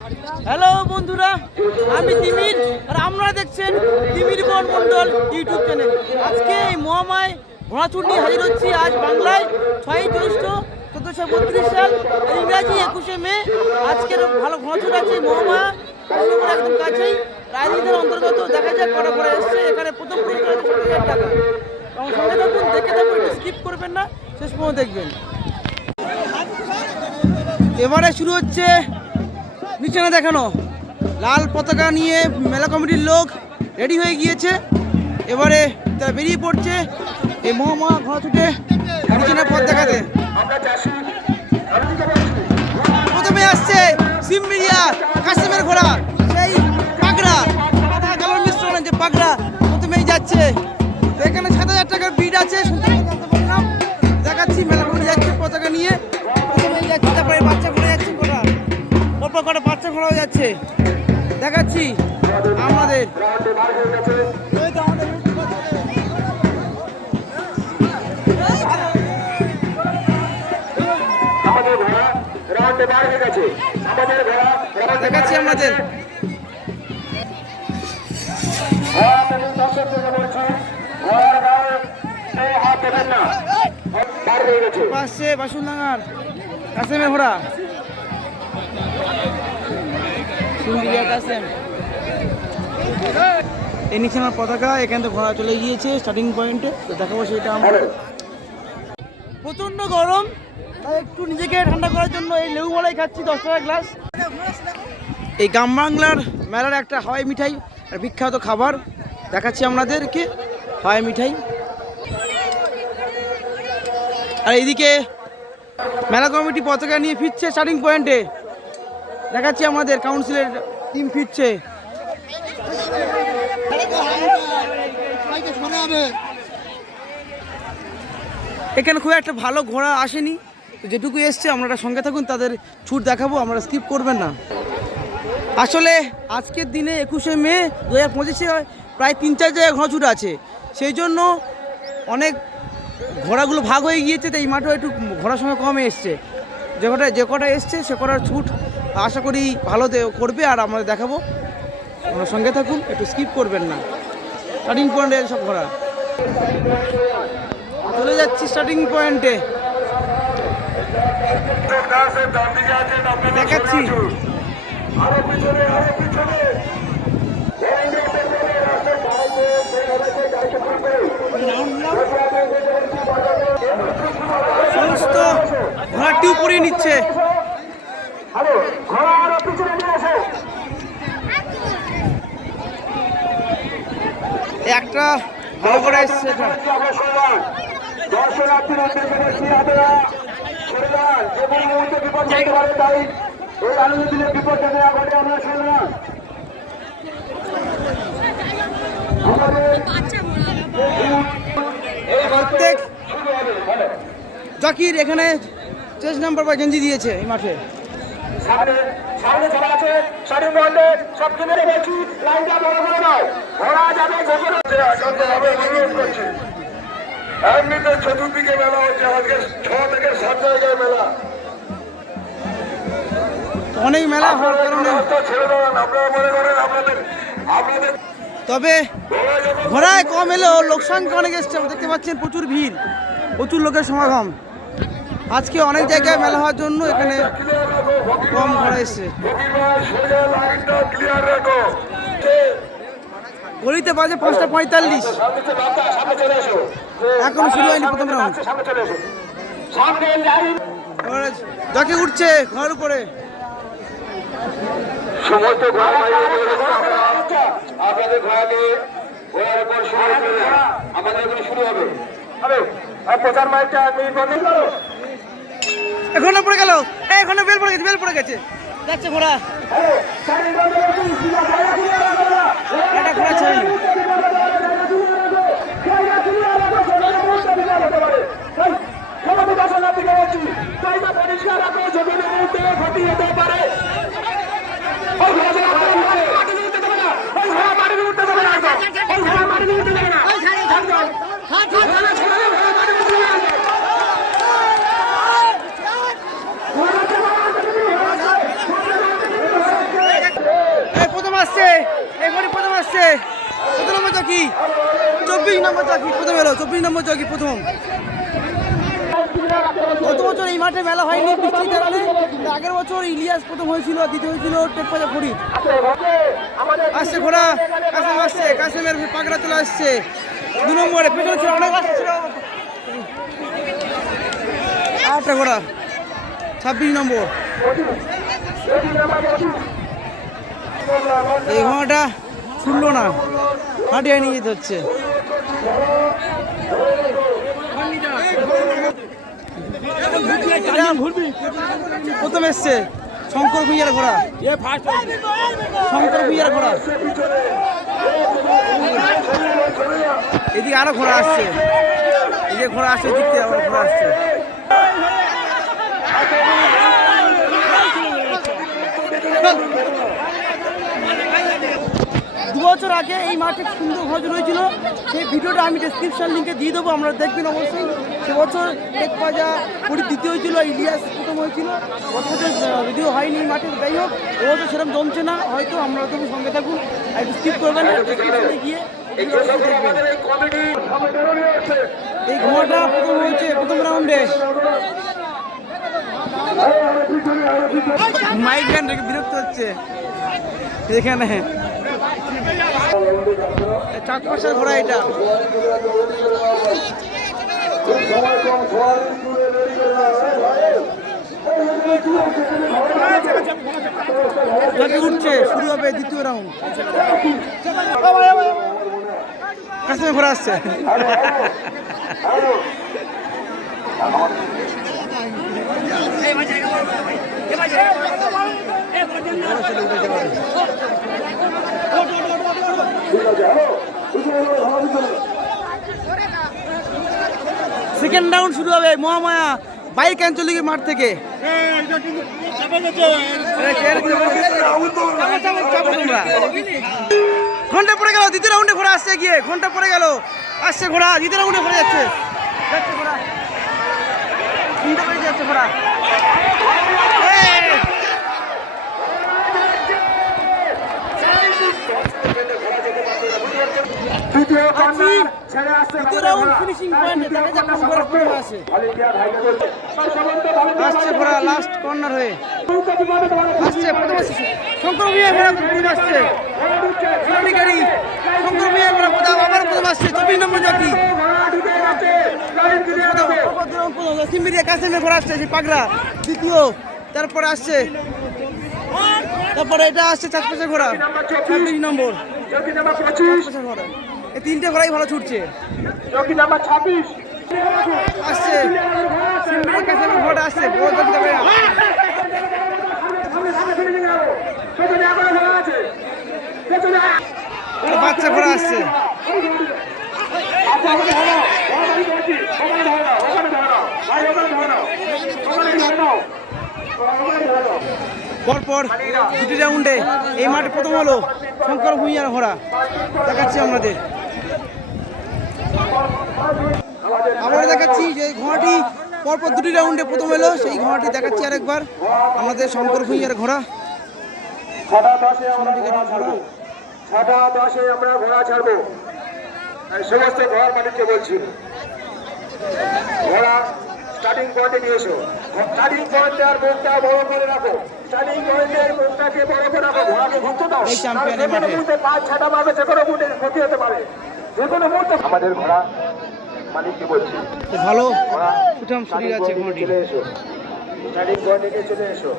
Hello বন্ধুরা, আমি তিমির, আর আপনারা দেখছেন তিমির বন মন্ডল ইউটিউব চ্যানেল। আজকে এই মহামায় ঘোড়াচুর হাজির হচ্ছি আজ বাংলায় ছয়ই জ্যৈষ্ঠ, চোদ্দোশো বত্রিশ সাল ইংরাজি একুশে মে। আজকের ভালো ঘোড়াচুর আছে কাশীনগর একদম কাছেই। রাজনীতির অন্তর্গত, দেখা যাক কটা ঘোড়া এসছে এখানে প্রথম পুরস্কার সাত হাজার টাকা। আমার সঙ্গে থাকুন, দেখে থাকুন স্কিপ করবেন না, শেষ পর্যন্ত দেখবেন। এবারে শুরু হচ্ছে নিচে না দেখানো। লাল পতাকা নিয়ে মেলা কমিটির লোক রেডি হয়ে গিয়েছে। এবারে তারা বেরিয়ে পড়ছে এই মহামা ঘোড়া ছুটে নিচে পথ দেখাতে। প্রথমে আসছে সিম মিডিয়া কাশ্মীর দেবেন না। বার হয়ে গেছে। পাশে বাসুনডাঙ্গার কাসেমের ঘোড়া। এই নিচে আমার পতাকা, এখান থেকে ঘোড়া চলে গিয়েছে স্টার্টিং পয়েন্টে তো দেখাবো সেটা আমরা। প্রচণ্ড গরম, তাই একটু নিজেকে ঠান্ডা করার জন্য এই লেবু মলাই খাচ্ছি, দশ টাকা গ্লাস এই গ্রাম বাংলার মেলার একটা হাওয়াই মিঠাই, আর বিখ্যাত খাবার। দেখাচ্ছি আপনাদেরকে, হাওয়াই মিঠাই। আর এইদিকে মেলা কমিটি পতাকা নিয়ে ফিরছে স্টার্টিং পয়েন্টে দেখাচ্ছি আমাদের কাউন্সিলের টিম ফিরছে। এখানে খুব একটা ভালো ঘোড়া আসেনি। যেটুকু এসছে, আপনারা সঙ্গে থাকুন, তাদের ছুট দেখাবো, আমরা স্কিপ করবেন না। আসলে আজকের দিনে একুশে মে দু হাজার পঁচিশে প্রায় তিন চার জায়গায় ঘোড়া ছুট আছে। সেই জন্য অনেক ঘোড়াগুলো ভাগ হয়ে গিয়েছে, তাই এই মাঠেও একটু ঘোড়ার সময় কমে এসছে। যে কটা যে কটা এসছে, সে কটার ছুট আশা করি ভালো করবে আর আমাদের দেখাবো। আপনার সঙ্গে থাকুন, একটু স্কিপ করবেন না। স্টার্টিং পয়েন্টে সব ঘোড়া চলে যাচ্ছি স্টার্টিং পয়েন্টে দেখাচ্ছি। সমস্ত ঘোড়াটি উপরে নিচ্ছে। হ্যালো ঘোড়া আরও পিছনে নিয়ে আসো। একটা ভালো করে এসছে এটা। আমরা শুনলাম দর্শনার্থীরা দেখেছি আপনারা শুনলাম যে কোনো মুহূর্তে বিপদ ঘটতে পারে তাই এই আনন্দ দিনের বিপদ যাতে ঘটে আমরা শুনলাম প্রত্যেক জাকির এখানে চেস নাম্বার বা গেঞ্জি দিয়েছে এই মাঠে। সামনে সামনে যারা আছে শাড়ি মহলে সব কিনে রেখেছি লাইনটা বড় করে দাও। ঘোড়া যাবে ঘোষণা একান্তভাবে অনুরোধ করছি এমনিতে চতুর্দিকে মেলা হচ্ছে আজকে ছ থেকে সাত জায়গায় মেলা। অনেক মেলা হওয়ার কারণে। ছেড়ে দেওয়ান আপনারা মনে করেন আপনাদের আপনাদের তবে ঘোড়া ঘোড়ায় কম এলেও লোক সংখ্যা অনেক এসছে দেখতে পাচ্ছেন প্রচুর ভিড় প্রচুর লোকের সমাগম। আজকে অনেক জায়গায় মেলা হওয়ার জন্য এখানে কম ঘোড়া এসছে। গলিতে বাজে পাঁচটা পঁয়তাল্লিশ। এখন শুরু হয়নি প্রথম রাউন্ড যাকে উঠছে ঘর উপরে। আমাদের শুরু হবে। আরে প্রচার মাইকটা নির্বাচন করো। এখনও পড়ে গেল এই, এখনও বেল পড়ে গেছে বেল পড়ে গেছে যাচ্ছে ঘোড়া ঘোড়া। একটা ঘোড়া ছাড়ি জায়গা ঘুরিয়ে রাখো, জায়গা মুহূর্তে বিজয় হতে পারে। এই, সমস্ত দর্শনার্থীকে বলছি, জায়গা পরিষ্কার রাখো, যে কোনো মুহূর্তে ক্ষতি হতে পারে। ওই ঘোড়া যেন আপনার উঠে, মাটিতে উঠতে দেবে না। ওই ঘোড়া মাটিতে উঠতে দেবে না একদম। ওই ঘোড়া মাটিতে উঠতে দেবে না। একদম। ঘোড়া ছেড়ে দাও, ঘোড়া মাটিতে উঠতে দেবে না একদম। ঘোড়াকে মারা, ঘোড়াকে মারা, ঘোড়াকে মারা। আসছে এখনই প্রথম আসছে কত নম্বর চকি। চব্বিশ নম্বর চকি প্রথম এলো, চব্বিশ নম্বর চকি প্রথম। গত বছর এই মাঠে মেলা হয়নি বৃষ্টির কারণে আগের বছর ইলিয়াস প্রথম হয়েছিল, দ্বিতীয় হয়েছিল টেকপাজা ফরিদ আসছে ঘোড়া, কাসেম আসছে, কাসেমের পাকড়া চলে আসছে। দু নম্বরে, পেছনে ছিল অনেক আসছিল আটটা ঘোড়া, ছাব্বিশ নম্বর। এই ঘোড়াটা ছুটলো না। হাঁটিয়ে নিয়ে যেতে হচ্ছে। প্রথম এসছে। শঙ্কর ভুইয়ার ঘোড়া। শঙ্কর ভুইয়ার ঘোড়া। এদিকে আরও ঘোড়া আসছে। এই যে ঘোড়া আসছে এদিক থেকে আবার ঘোড়া আসছে। দু বছর আগে এই মাঠে সুন্দর ভোজ হয়েছিল। সেই ভিডিওটা আমি ডেসক্রিপশন লিঙ্কে দিয়ে দেবো, আমরা দেখবেন অবশ্যই। সে বছর এক পাজা পুরী দ্বিতীয় হয়েছিল, ইলিয়াস প্রথম হয়েছিল। বছর যদিও হয়নি এই মাঠে, যাই হোক, ও বছর সেরকম জমছে না, হয়তো আমরা তবু সঙ্গে থাকুন, আর স্কিপ করবেন গিয়ে এই ঘোড়াটা প্রথম হয়েছে, প্রথম রাউন্ডে মাইক গান বিরক্ত হচ্ছে। এখানে চার পাঁচটা ঘোড়া এটা উঠছে শুরু হবে দ্বিতীয় রাউন্ড কাছে ঘোড়া আসছে সেকেন্ড রাউন্ড শুরু হবে মহামায়া বাইক আঞ্চলিকের মাঠ থেকে। ঘণ্টা পড়ে গেল, দ্বিতীয় রাউন্ডে ঘোড়া আসছে গিয়ে, ঘণ্টা পড়ে গেল, আসছে ঘোড়া, দ্বিতীয় রাউন্ডে ঘোড়া যাচ্ছে। যাচ্ছে ঘোড়া। যাচ্ছে ঘোড়া এই! তৃতীয় আছি। কর্নার ছেড়ে আসছে ঘোড়া লাস্ট কর্নার হয়ে। আসছে প্রথম শঙ্কর মিয়া ঘোড়া প্রথম আসছে। সোনালী গাড়ি। শঙ্কর মিয়া ঘোড়া প্রথম আবার প্রথম আসছে। চব্বিশ নম্বর জাতি। সিম্বিরিয়া কাসেমে ঘোড়া আসছে পাগড়া দ্বিতীয় তারপরে আসছে। তারপরে এটা আসছে চার পাশে ঘোড়া ছাব্বিশ নম্বর। ঘোড়া। তিনটে ঘোড়াই ভালো ছুটছে। চৌকি নাম্বার ছাব্বিশ। আসছে। আসছে। বড় বাচ্চা ঘোড়া আসছে। পরপর দুটি রাউন্ডে এই মাঠে প্রথম হলো শঙ্কর ভুঁইয়ার ঘোড়া। দেখাচ্ছি আপনাদের। আবার দেখাচ্ছি যে ঘোড়াটি পরপর দুটি রাউন্ডে প্রথম এলো। সেই ঘোড়াটি দেখাচ্ছি আরেকবার। আমাদের শঙ্কর ভুঁইয়ার ঘোড়া। ছটা দশে আমরা ঘোড়া ছাড়বো। ছটা দশে আমরা ঘোড়া ছাড়বো। সমস্ত ঘর মালিককে বলছি। ঘোড়া স্টার্টিং পয়েন্টে নিয়ে এসো স্টার্টিং পয়েন্টে আর মুখটা বড় করে রাখো। স্টার্টিং পয়েন্টের মুখটাকে বড় করে রাখো। ঘোড়াকে ঘুরতে দাও। এই চ্যাম্পিয়নের কারণ যে কোনো মুহূর্তে পাঁচ ছটা মারবে যে কোনো মুহূর্তে ক্ষতি হতে পারে। যে কোনো মুহূর্তে আমাদের ঘোড়া ভালো? সুঠাম শরীর আছে ঘোড়াটি চলে এসো। স্টার্টিং পয়েন্টে চলে এসো।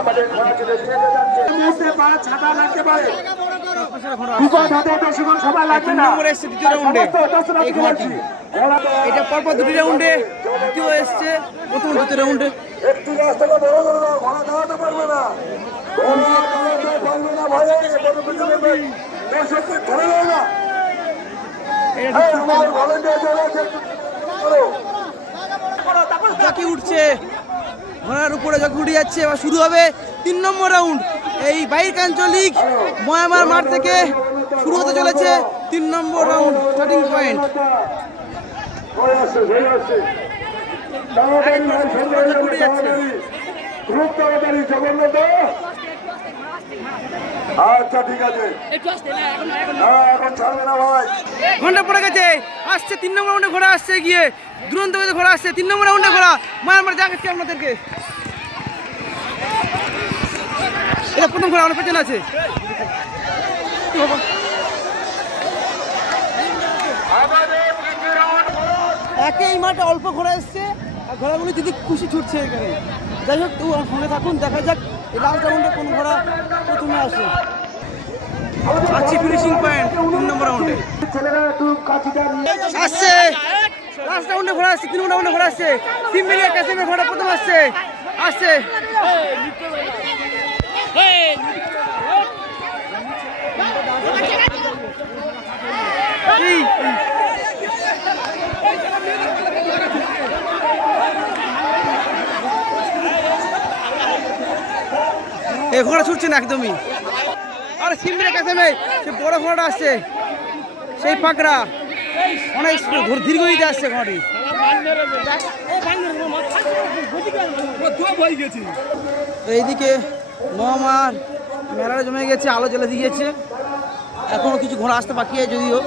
আমাদের ঘোড়া চলে এসে। যাচ্ছে। মুহূর্তে পা ছাতা লাগতে পারে। এটা পরপর দুটি রাউন্ডে দ্বিতীয় এসছে প্রথম রাউন্ডে একটু রাস্তাটা বড় দাঁড়াতে পারবে না। ঘোড়া জাকি উঠছে ঘোড়ার উপরে জাকি উঠে যাচ্ছে এবার শুরু হবে তিন নম্বর রাউন্ড। এই বাইক আঞ্চলিক ময়ামার মাঠ থেকে শুরু হতে চলেছে তিন নম্বর রাউন্ড স্টার্টিং পয়েন্ট খুব তাড়াতাড়ি জগন্নাথ আচ্ছা ঠিক আছে। এখন ছাড়বে না ভাই। ঘণ্টা পড়ে গেছে আসছে তিন নম্বর রাউন্ডে ঘোড়া আসছে গিয়ে দুরন্ত বেঁধে ঘোড়া আসছে তিন নম্বর রাউন্ডে ঘোড়া মার মার দেখাচ্ছি আপনাদেরকে। এটা প্রথম ঘোড়া আমার পেছনে আছে। কি বাবা? একে এই মাঠে অল্প ঘোড়া এসছে আর ঘোড়াগুলো যদি খুশি ছুটছে এখানে। যাই হোক তবু আমার সঙ্গে থাকুন দেখা যাক এই লাস্ট রাউন্ডে কোন ঘোড়া প্রথমে আসে আছি ফিনিশিং পয়েন্ট তিন নম্বর রাউন্ডে আসছে। লাস্ট রাউন্ডে ঘোড়া আসছে তিন নম্বর রাউন্ডে ঘোড়া আসছে। সিম্বিলিয়া ক্যাসিমের ঘোড়া প্রথম আসছে। আসছে। এই, এই। এ ঘোড়া ছুটছে না একদমই। আর সিম্বিলিয়া ক্যাসিমে সে বড় ঘোড়াটা আসছে। সেই পাকড়া। অনেক দীর্ঘ দিতে আসছে ঘোড়াটি। এইদিকে মহামার মেলাটা জমে গেছে, আলো জ্বলে দিয়েছে এখনও কিছু ঘোড়া আসতে বাকি আছে যদিও।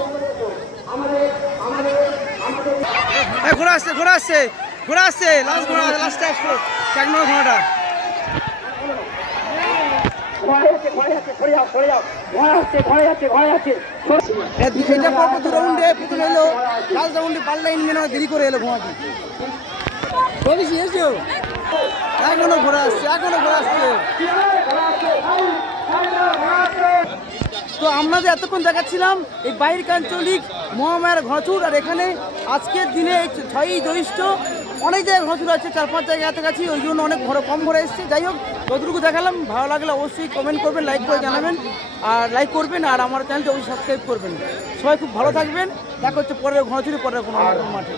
ঘোড়া আসছে ঘোড়া আসছে ঘোড়া আসছে লাস্ট ঘোড়া লাস্টে এক ঘোড়াটা? আসছে এখনও আসছে তো আমরা যে এতক্ষণ দেখাচ্ছিলাম, এই বাইর আঞ্চলিক মহামায়ার ঘছুর আর এখানে আজকের দিনে ছয়ই জ্যৈষ্ঠ অনেক জায়গায় ঘছুর আছে চার পাঁচ জায়গায় কাছে ওই জন্য অনেক ঘরে কম ঘরে এসছে। যাই হোক, যতটুকু দেখালাম, ভালো লাগলে অবশ্যই কমেন্ট করবেন লাইক করে জানাবেন, আর লাইক করবেন, আর আমার চ্যানেলটি অবশ্যই সাবস্ক্রাইব করবেন। সবাই খুব ভালো থাকবেন, দেখা হচ্ছে পরের ঘছুরি পরের কোনো মাঠে।